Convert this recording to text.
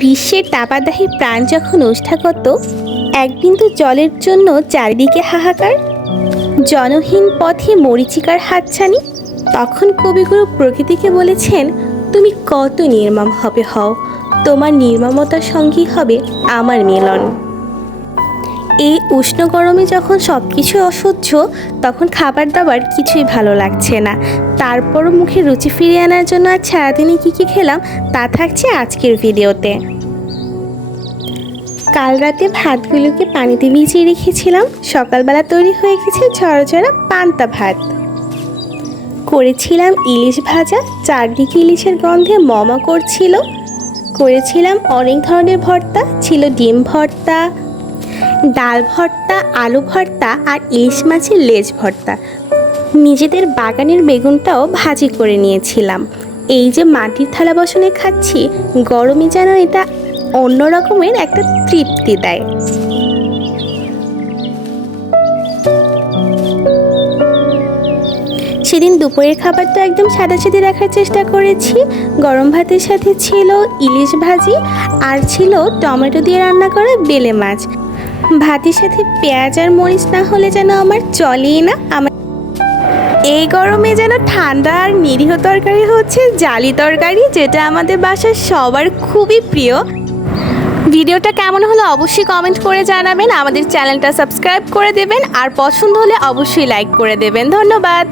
গ্রীষ্মের তাপাদাহী প্রাণ যখন ওষ্ঠাগত, এক বিন্দু জলের জন্য চারিদিকে হাহাকার, জনহীন পথে মরীচিকার হাতছানি, তখন কবিগুরু প্রকৃতিকে বলেছেন, তুমি কত নির্মম হবে হও, তোমার নির্মমতার সঙ্গী হবে আমার মিলন। এই উষ্ণ গরমে যখন সব কিছু অসহ্য, তখন খাবার দাবার কিছুই ভালো লাগছে না। তারপরও মুখে রুচি ফিরিয়ে আনার জন্য আজ সারাদিনে কী কী খেলাম তা থাকছে আজকের ভিডিওতে। কাল রাতে ভাতগুলোকে পানিতে ভিজিয়ে রেখেছিলাম, সকালবেলা তৈরি হয়ে গেছে ঝরঝরা পান্তা ভাত। করেছিলাম ইলিশ ভাজা, চারদিকে ইলিশের গন্ধে মমা করছিল। করেছিলাম অনেক ধরনের ভর্তা, ছিল ডিম ভর্তা, ডাল ভর্তা, আলু ভর্তা আর ইলিশ মাছের লেজ ভর্তা। নিজেদের বাগানের বেগুনটাও ভাজি করে নিয়েছিলাম। এই যে মাটির থালা বসনে খাচ্ছি, গরমে যেন এটা অন্য রকমের একটা তৃপ্তি দেয়। সেদিন দুপুরের খাবারটা একদম সাদাসিধে রাখার চেষ্টা করেছি। গরম ভাতের সাথে ছিল ইলিশ ভাজি আর ছিল টমেটো দিয়ে রান্না করা বেলে মাছ। ভাতের সাথে পেঁয়াজ আর মরিচ না হলে যেন আমার চলেই না। এই গরমে যেন ঠান্ডা আর নিরীহ তরকারি হচ্ছে জালি তরকারি, যেটা আমাদের বাসার সবার খুবই প্রিয়। ভিডিওটা কেমন হলো অবশ্যই কমেন্ট করে জানাবেন, আমাদের চ্যানেলটা সাবস্ক্রাইব করে দেবেন আর পছন্দ হলে অবশ্যই লাইক করে দেবেন। ধন্যবাদ।